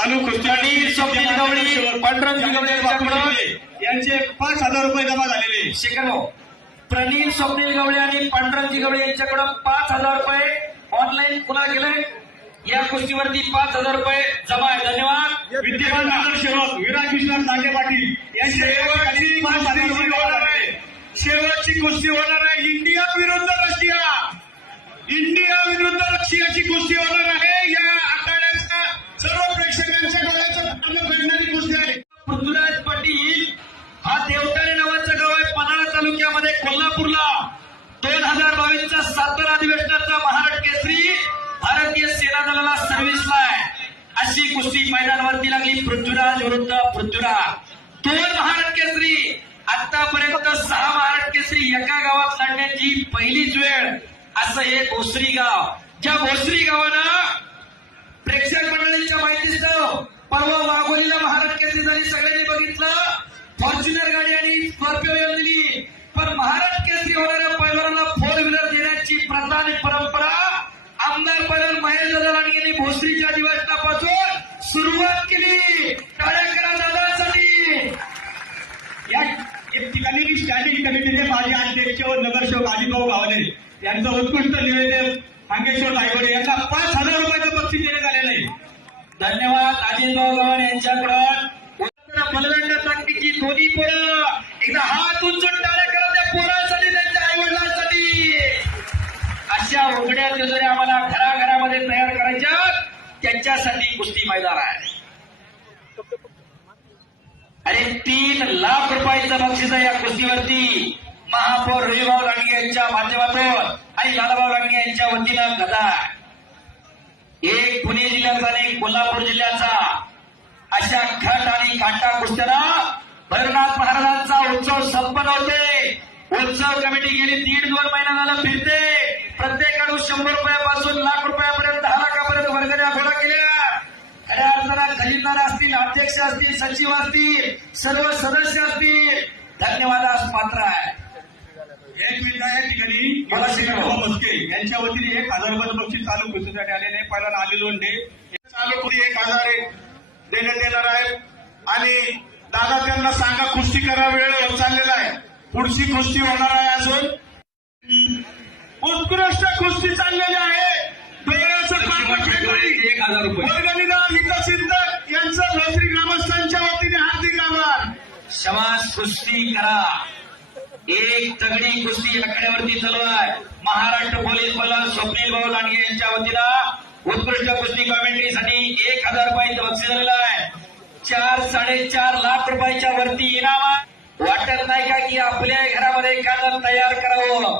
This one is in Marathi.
चालू कुस्ती स्वप्नील गवळी, पांडुरंग गवळी यांचे 5,000 रुपये जमा झालेले. शिकलो प्रणील स्वप्नील गवळी आणि पांडुरंग गवळी यांच्याकडून 5,000 रुपये ऑनलाईन पुन्हा गेले. या कुस्तीवरती 5,000 रुपये जमा आहे. धन्यवाद. विद्यमान नगरसेवक विराज विश्वनाथ नागे पाटील यांचे 5,000 रुपये होणार आहे. शेवटची कुस्ती होणार आहे. इंडिया विरुद्ध रशिया, इंडिया विरुद्ध रशियाची कुस्ती होणार आहे. या आखाड्याचा सर्व प्रेक्षकांच्या डोळ्याचं भेटणारी कुस्ती आहे. पृथ्वीराज पाटील हा देवतारे नावाचं गाव आहे पन्हाळा तालुक्यामध्ये कोल्हापूरला. 2022चा 7व्या अधिवेशनाचा महाराष्ट्र केसरी भारतीय सेना दलाला सर्व्हिसला आहे. अशी कुस्ती मैदानावरती लागली. पृथ्वीराज विरुद्ध पृथ्वीराज. 2 महाराष्ट्र केसरी. आतापर्यंत 6 महाराष्ट्र केसरी एका गावात लढण्याची पहिलीच वेळ. असं हे भोसरी गाव, ज्या भोसरी गावानं प्रेक्षक मंडळींच्या माहितीचं परवा वाघोलीला महाराष्ट्र केसरी झाली. सगळ्यांनी बघितलं. फॉर्च्युनर गाडी आणि स्कॉर्पिओ येऊन दिली. पण महाराष्ट्र केसरी होणाऱ्या पैलवानाला 4 व्हीलर देण्याची प्रथा आणि परंपरा आमदार पैलवान महेश दादा लांडगे यांनी भोसरीच्या अधिवेशनापासून सुरुवात केली. टाळ्या करा दादासाठी. या ठिकाणी स्टँडिंग कमिटीचे माजी अध्यक्ष व नगरसेवक अजितभाऊ गावले यांचं उत्कृष्ट निवेदन हांगेश्वर नायगडे यांना 5,000 रुपयाचं बक्षीस देण्यात आलेलं आहे. धन्यवाद. अजितभाऊ गव्हाणे यांच्याकडून बलवंत ताकदीची दोन्ही पोरं एकदा हात उंचून टाळ्या करा त्या पोरांसाठी, त्यांच्या आईवडिलांसाठी. अशा उघड्या तिजोऱ्या आम्हाला घराघरामध्ये तयार करायच्या, त्यांच्यासाठी कुस्ती मैदान आहे. अरे 3 लाख रुपयाचं बक्षीस आहे या कुस्तीवरती. महापौर रविभाऊ लांडगे यांच्या माध्यमातून आणि लालभाऊ लांडगे यांच्या वतीनं गदा. एक पुणे जिल्ह्याचा आणि एक कोल्हापूर जिल्ह्याचा. अशा खट आणि काटा कुस्त्याला भैरवनाथ महाराजांचा उत्सव संपन्न होते. उत्सव कमिटी गेली 1.5-2 महिना झाला फिरते. प्रत्येकाकडून 100 रुपयापासून लाख रुपयापर्यंत 10 लाखापर्यंत वर्गण्या गोळा केल्या. खऱ्या अर्थानं खजिनदार असतील, अध्यक्ष असतील, सचिव असतील, सर्व सदस्य असतील, धन्यवादास पात्र आहे. एक मिनिट या ठिकाणी मस्के यांच्या वतीने 1,000 रुपयाचं बक्षीस चालू कुस्तीसाठी आलेले आहे. पहिला आली लोंढे चालू कुस्ती 1,000 देण्यात येणार आहे. आणि दादा त्यांना सांगा कुस्ती करा, वेळ होत चाललेला आहे. पुढची कुस्ती होणार आहे. अजून उत्कृष्ट कुस्ती चाललेली आहे. डोळ्याचं पापड फेकळी 1,000 रुपये वर्गणीदार हितसिद्ध यांचं भोसरी ग्रामस्थांच्या वतीने हार्दिक आभार. शमास कुस्ती करा. एक तगडी कुस्ती आखाड्यावरती चालू आहे. महाराष्ट्र पोलीस बल स्वप्नील भाऊ लांडगे यांच्या वतीनं उत्कृष्ट कुस्ती कॉमेंट्रीसाठी 1,000 रुपयाचं बक्षीस झालेलं आहे. 4-4.5 लाख रुपयाच्या वरती इनाम. वाटत नाही का की आपल्या घरामध्ये एखादं तयार करावं.